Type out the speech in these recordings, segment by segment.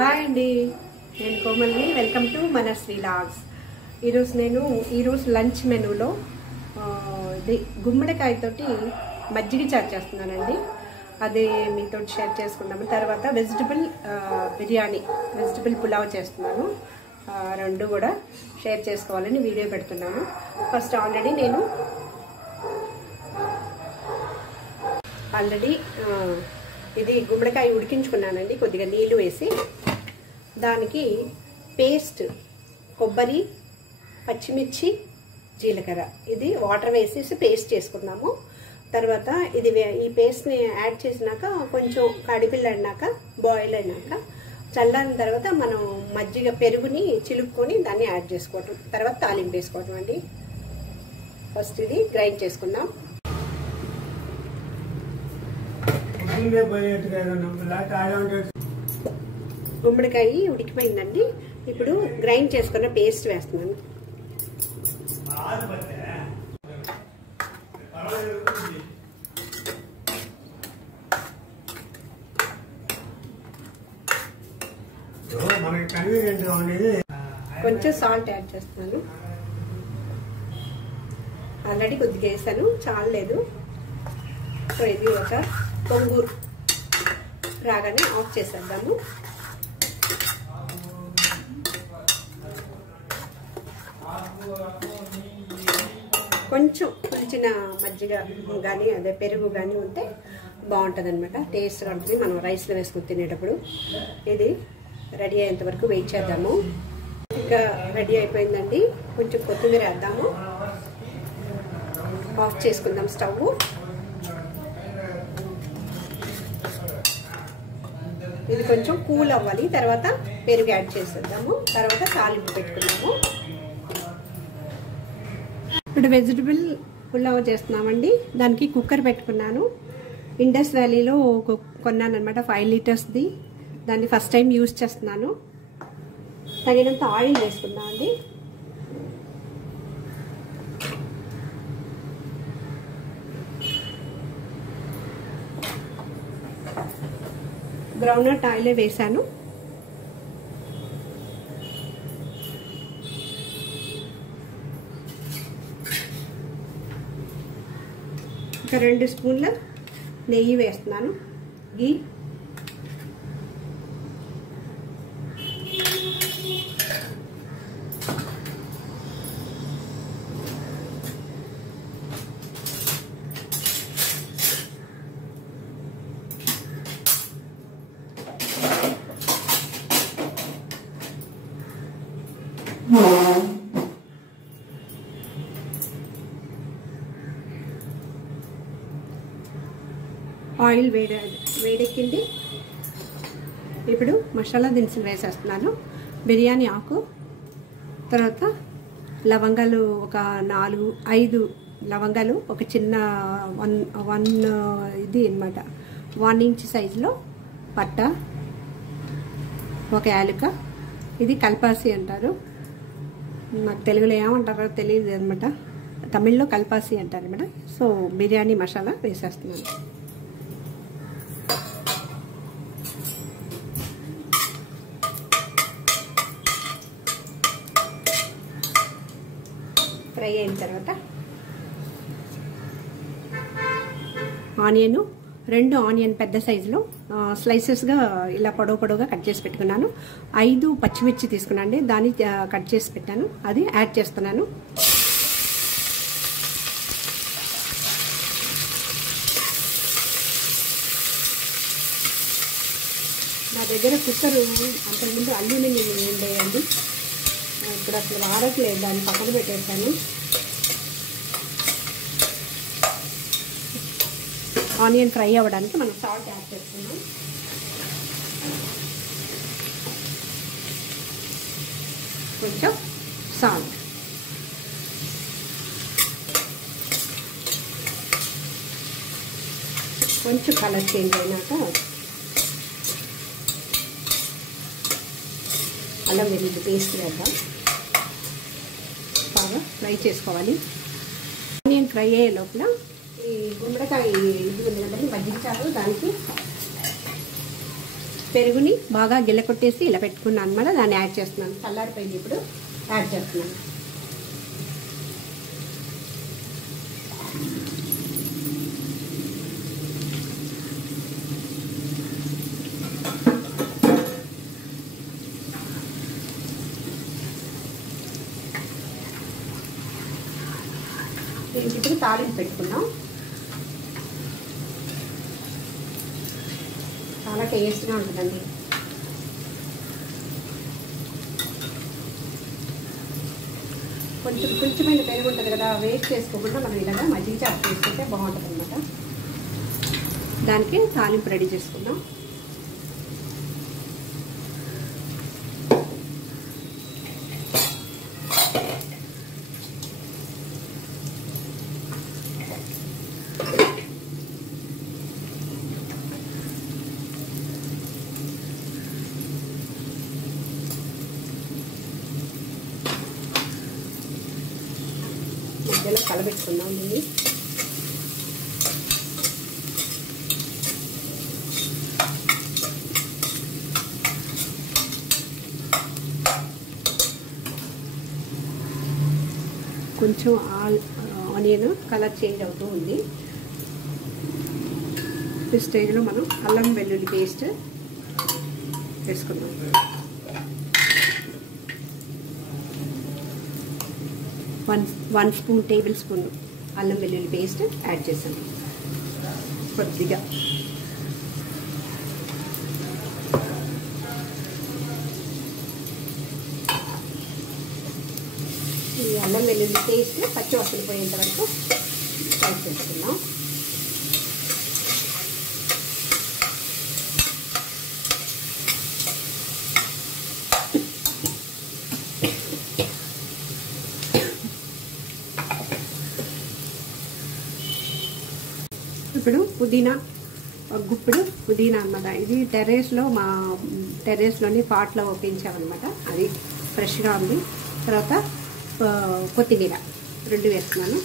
Hi అండి, నేను కోమల్ని. Welcome to Manasri logs. ఈరోజు లంచ్ మెనూలో ఇది గుమ్మడికాయతోటి మజ్జిగ చారు చేస్తున్నానండి. అది మీతో షేర్ చేసుకున్నాము. తర్వాత వెజిటబుల్ బిర్యానీ, వెజిటబుల్ పులావ్ చేస్తున్నాను. రెండు కూడా షేర్ చేసుకోవాలని వీడియో పెడుతున్నాను. ఫస్ట్ ఆల్రెడీ ఇది గుమ్మడికాయ ఉడికించుకున్నానండి. కొద్దిగా నీళ్లు వేసి దానికి పేస్ట్, కొబ్బరి, పచ్చిమిర్చి, జీలకర్ర, ఇది వాటర్ వేసేసి పేస్ట్ చేసుకున్నాము. తర్వాత ఈ పేస్ట్ని యాడ్ చేసినాక కొంచెం కడిపిల్లడినాక, బాయిల్ అయినాక చల్లారిన తర్వాత మనం మజ్జిగ, పెరుగుని చిలుపుకొని దాన్ని యాడ్ చేసుకోవటం, తర్వాత తాలింపు వేసుకోవటం అండి. ఫస్ట్ ఇది గ్రైండ్ చేసుకుందాం. గుమ్మడికాయ ఉడికిపోయిందండి. ఇప్పుడు గ్రైండ్ చేసుకున్న పేస్ట్ వేస్తున్నాను. కొంచెం సాల్ట్ యాడ్ చేస్తున్నాను. ఆల్రెడీ కొద్దిగా వేసాను, చాలలేదు. సో ఇది ఒక పొంగు రాగానే ఆఫ్ చేసేద్దాము. కొంచెం పులిచిన మజ్జిగ కానీ అదే పెరుగు కానీ ఉంటే బాగుంటుంది అనమాట, టేస్ట్గా ఉంటుంది మనం రైస్లో వేసుకుని తినేటప్పుడు. ఇది రెడీ అయ్యేంత వరకు వెయిట్ చేద్దాము. ఇంకా రెడీ అయిపోయిందండి. కొంచెం కొత్తిమీర వేద్దాము. ఆఫ్ చేసుకుందాం స్టవ్. ఇది కొంచెం కూల్ అవ్వాలి. తర్వాత పెరుగు యాడ్ చేసేద్దాము. తర్వాత తాలింపు పెట్టుకున్నాము. ఇప్పుడు వెజిటబుల్ పులావ్ చేస్తున్నామండి. దానికి కుక్కర్ పెట్టుకున్నాను. ఇండస్ వ్యాలీలో కొన్నాను అనమాట, 5 లీటర్స్ది. దాన్ని ఫస్ట్ టైం యూజ్ చేస్తున్నాను. తగినంత ఆయిల్ వేసుకున్నాం అండి. గ్రౌండ్నట్ ఆయిలే వేసాను. ఒక 2 స్పూన్ల నెయ్యి వేస్తున్నాను. గీ, ఆయిల్ వేడెక్కింది. ఇప్పుడు మసాలా దినుసులు వేసేస్తున్నాను. బిర్యానీ ఆకు, తర్వాత లవంగాలు ఒక 4-5 లవంగాలు, ఒక చిన్న 1 ఇది అనమాట 1 ఇంచ్ సైజులో పట్ట, ఒక యాలక. ఇది కల్పాసి అంటారు, నాకు తెలుగులో ఏమంటారో తెలియదు అనమాట. తమిళ్లో కల్పాసి అంటారు అనమాట. సో బిర్యానీ మసాలా వేసేస్తున్నాను. ఫ్రై అయిన తర్వాత ఆనియన్, 2 ఆనియన్ పెద్ద సైజులో స్లైసెస్గా ఇలా పొడవుగా కట్ చేసి పెట్టుకున్నాను. 5 పచ్చిమిర్చి తీసుకున్నాను, దాన్ని కట్ చేసి పెట్టాను. అది యాడ్ చేస్తున్నాను. నా దగ్గర కుక్కరు అంతకుముందు అల్యూమినియం ఉండేయండి, ఇప్పుడు అసలు వాడట్లేదు, దాన్ని పక్కన పెట్టేస్తాను. ఆనియన్ ఫ్రై అవ్వడానికి మనం సాల్ట్ యాడ్ చేస్తున్నాం. కొంచెం సాల్ట్, కొంచెం కలర్ చేంజ్ అయినాక అల్లం వెల్లుల్లి పేస్ట్ వేద్దాం. బాగా ఫ్రై చేసుకోవాలి. ఆనియన్ ఫ్రై అయ్యే లోపల ఈ గుమ్మడికాయ ఇది ఉంది కదండి, మజ్జిగ చారు, దానికి పెరుగుని బాగా గిల్ల కొట్టేసి ఇలా పెట్టుకున్నాను అనమాట. దాన్ని యాడ్ చేస్తున్నాను. చల్లారిపోయింది, ఇప్పుడు యాడ్ చేస్తున్నాను. ఇప్పుడు తాలింపు పెట్టుకున్నాం. చాలా టేస్ట్గా ఉంటుందండి. కొంచెమైన పెరుగు ఉంటుంది కదా, వేస్ట్ చేసుకోకుండా మనం ఇలాగా మజ్జిగ చారు చేసుకుంటే బాగుంటుంది అనమాట. దానికి తాలింపు రెడీ చేసుకుందాం. మధ్యలో కలబెట్టుకుందాం దీన్ని. కొంచెం ఆనియన్ కలర్ చేంజ్ అవుతూ ఉంది. ఈ స్టేజ్లో మనం అల్లం వెల్లుల్లి పేస్ట్ వేసుకుందాం. 1 స్పూన్ టేబుల్ స్పూన్ అల్లం వెల్లుల్లి పేస్ట్ యాడ్ చేసాను. కొద్దిగా ఈ అల్లం వెల్లుల్లి పేస్ట్ పచ్చి వాసన పోయేంత వరకు ఫ్రై చేసుకుందాం. ఇప్పుడు పుదీనా, గుప్పుడు పుదీనా అన్నమాట. ఇది మా టెర్రస్లోని పాట్లో పెంచామన్నమాట. అది ఫ్రెష్గా ఉంది. తర్వాత కొత్తిమీర 2 వేస్తున్నాను.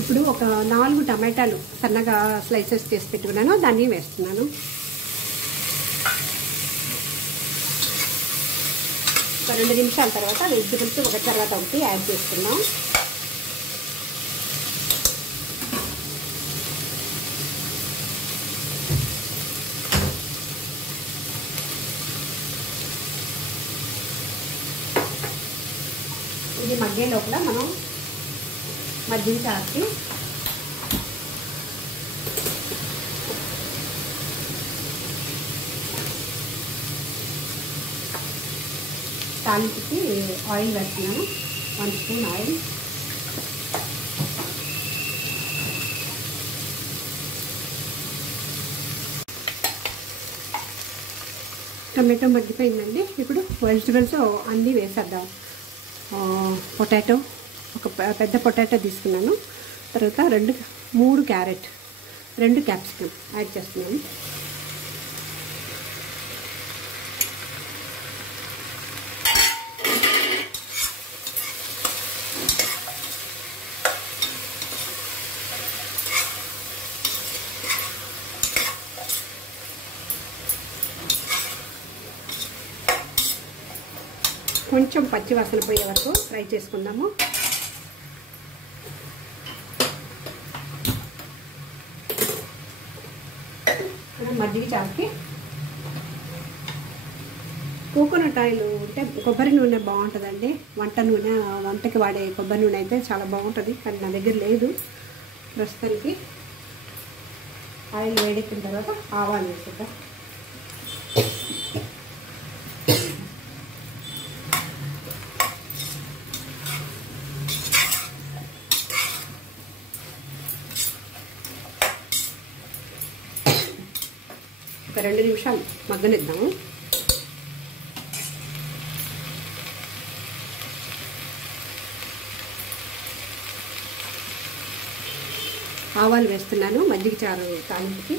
ఇప్పుడు ఒక 4 టమాటాలు సన్నగా స్లైసెస్ చేసి పెట్టుకున్నాను, దాన్ని వేస్తున్నాను. ఒక 2 నిమిషాల తర్వాత వెజిటబుల్స్ ఒకటి తర్వాత ఒకటి యాడ్ చేసుకున్నాం. ఇది మగ్గే లోపల మనం మజ్జిగ చారుకి తాలింపుకి ఆయిల్ వేస్తున్నాను. 1 స్పూన్ ఆయిల్. టమాటో మగ్గిపోయిందండి. ఇప్పుడు వెజిటబుల్స్ అన్నీ వేసేద్దాం. పొటాటో, ఒక పెద్ద పొటాటో తీసుకున్నాను. తర్వాత 3 క్యారెట్, 2 క్యాప్సికమ్ యాడ్ చేస్తున్నాను. కొంచెం పచ్చి వాసన పోయే వరకు ఫ్రై చేసుకుందాము. మజ్జిగ చారుకి కోకోనట్ ఆయిల్ అంటే కొబ్బరి నూనె బాగుంటుందండి. వంటకి వాడే కొబ్బరి నూనె అయితే చాలా బాగుంటుంది, కానీ నా దగ్గర లేదు ప్రస్తుతానికి. ఆయిల్ వేడెక్కిన తర్వాత ఆవాలు వేసేద్దాం. ఒక 2 నిమిషాలు మగ్గనిద్దాము. ఆవాలు వేస్తున్నాను మజ్జిగ చారు తాలింపుకి.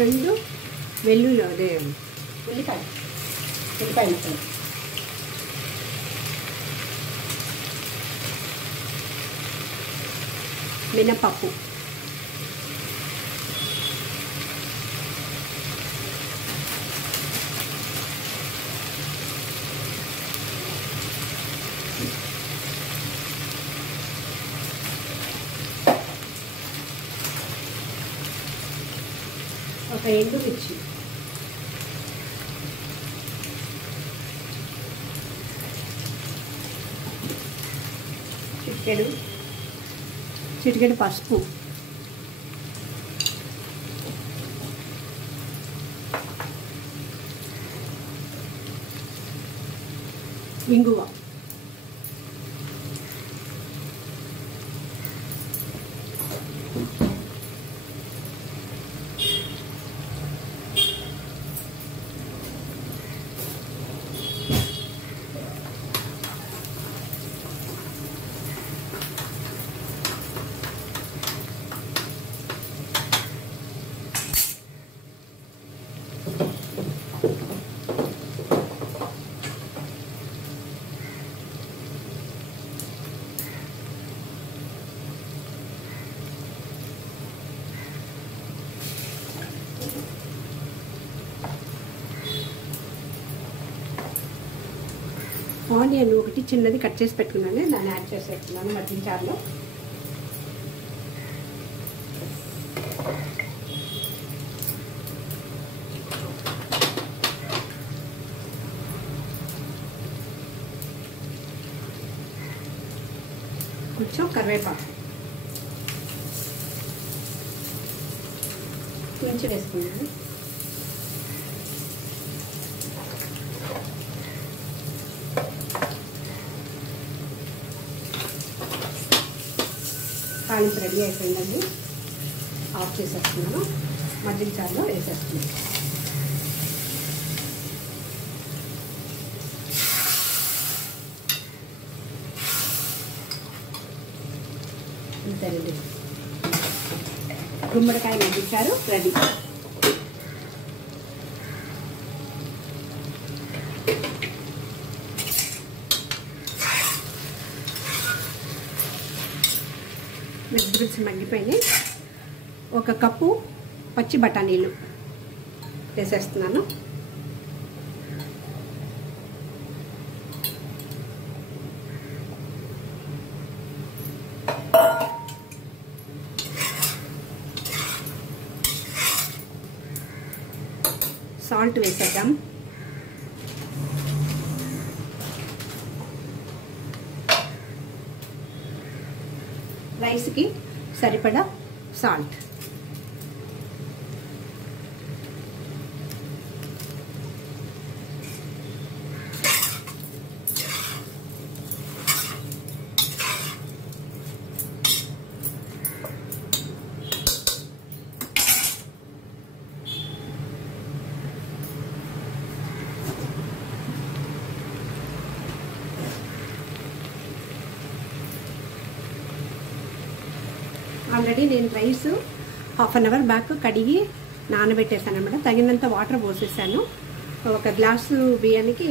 రెండు వెల్లుల్లి అదే ఉల్లిపాయ ముక్కలు, మినపప్పు, ఒక ఎండుమిర్చి, చిటికెడు పసుపు, ఇంగువ, ఆనియన్ ఒకటి చిన్నది కట్ చేసి పెట్టుకున్నాను, దాన్ని యాడ్ చేసేస్తున్నాను మజ్జిగ చారులో. కొంచెం కరివేపాకు కొంచెం వేసుకున్నాను. తాలింపు రెడీ అయిపోయిందండి. ఆఫ్ చేసేస్తున్నాను, మజ్జిగ చారులో వేసేస్తున్నాను. అంతేనండి, గుమ్మడికాయ మజ్జిగ చారు రెడీ. వెజిటబుల్స్ మగ్గిపోయినాయి. 1 కప్పు పచ్చి బఠానీలు వేసేస్తున్నాను. సాల్ట్ వేసేద్దాం. రైస్కి సరిపడా సాల్ట్, ఆల్రెడీ నేను rice half an hour back కడిగి నానబెట్టేసాను అనమాట. తగినంత వాటర్ పోసేసాను. ఒక గ్లాసు బియ్యానికి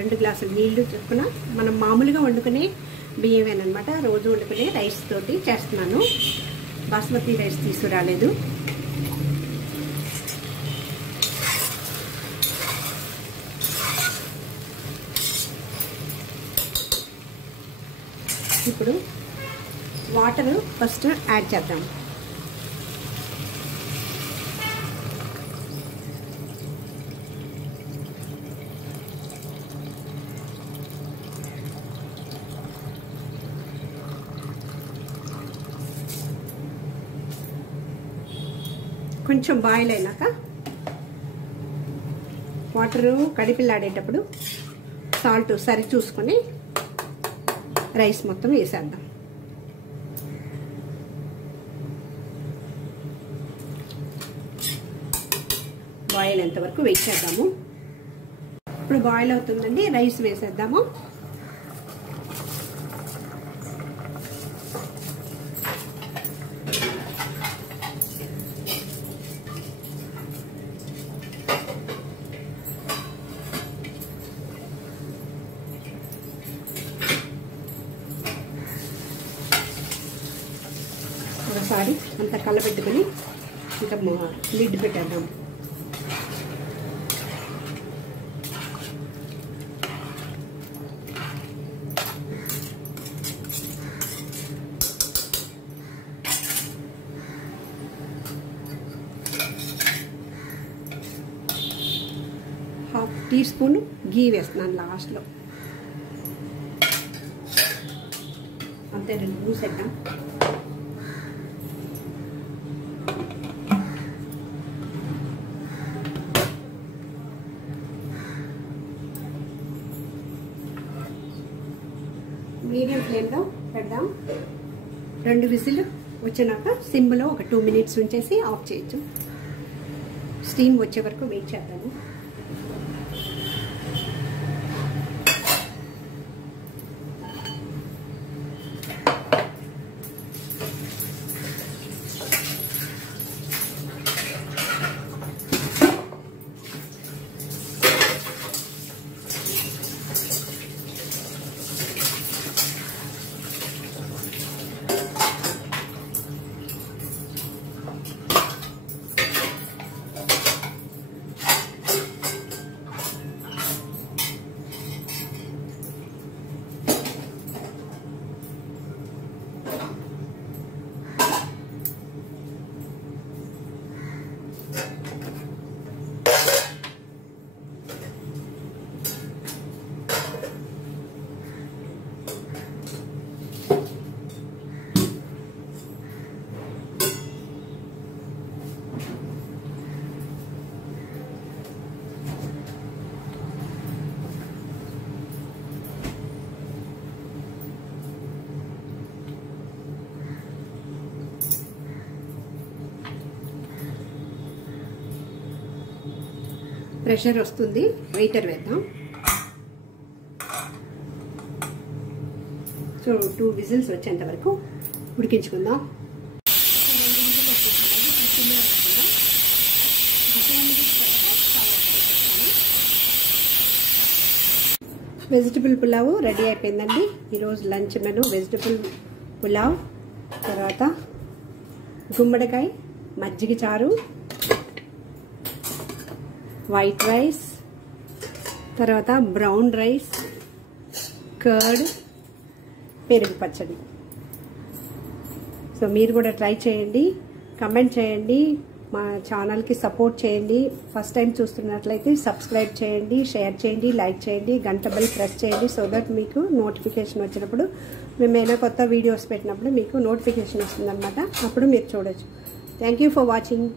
2 గ్లాసులు నీళ్లు చొప్పున మనం మామూలుగా వండుకునే బియ్యమేనమాట. రోజు వండుకునే రైస్ తోటి చేస్తున్నాను. బాస్మతి రైస్ తీసుకురాలేదు. ఇప్పుడు వాటర్ ఫస్ట్ యాడ్ చేద్దాం. కొంచెం బాయిల్ అయినాక వాటరు కడిపిల్లాడేటప్పుడు సాల్ట్ సరి చూసుకొని రైస్ మొత్తం వేసేద్దాం. బాయిల్ ఎంతవరకు వెయిట్ చేద్దాము. ఇప్పుడు బాయిల్ అవుతుందండి. రైస్ వేసేద్దాము. ఒకసారి అంతా కలబెట్టుకుని ఇంకా లిడ్ పెట్టేద్దాం. హాఫ్ టీ స్పూన్ గీ వేస్తున్నాను లాస్ట్లో. అంతే, 2 మూసేద్దాం. మీడియం ఫ్లేమ్లో పెడదాం. 2 విజిల్ వచ్చినాక సిమ్లో ఒక 2 మినిట్స్ ఉంచేసి ఆఫ్ చేయొచ్చు. స్టీమ్ వచ్చే వరకు వెయిట్ చేద్దాము. ప్రెషర్ వస్తుంది. వెయిటర్ వేద్దాం. సో 2 విజిల్స్ వచ్చేంత వరకు ఉడికించుకుందాం. వెజిటబుల్ పులావ్ రెడీ అయిపోయిందండి. ఈరోజు లంచ్ మెను వెజిటబుల్ పులావ్, తర్వాత గుమ్మడికాయ మజ్జిగ చారు, వైట్ రైస్, తర్వాత బ్రౌన్ రైస్, కర్డ్, పెరుగు పచ్చడి. సో మీరు కూడా ట్రై చేయండి, కమెంట్ చేయండి, మా ఛానల్కి సపోర్ట్ చేయండి. ఫస్ట్ టైం చూస్తున్నట్లయితే సబ్స్క్రైబ్ చేయండి, షేర్ చేయండి, లైక్ చేయండి, గంట బెల్ ప్రెస్ చేయండి. సో దట్ మీకు నోటిఫికేషన్ వచ్చినప్పుడు మేము ఏమైనా కొత్త వీడియోస్ పెట్టినప్పుడు మీకు నోటిఫికేషన్ వస్తుందన్నమాట. అప్పుడు మీరు చూడొచ్చు. Thank you for watching.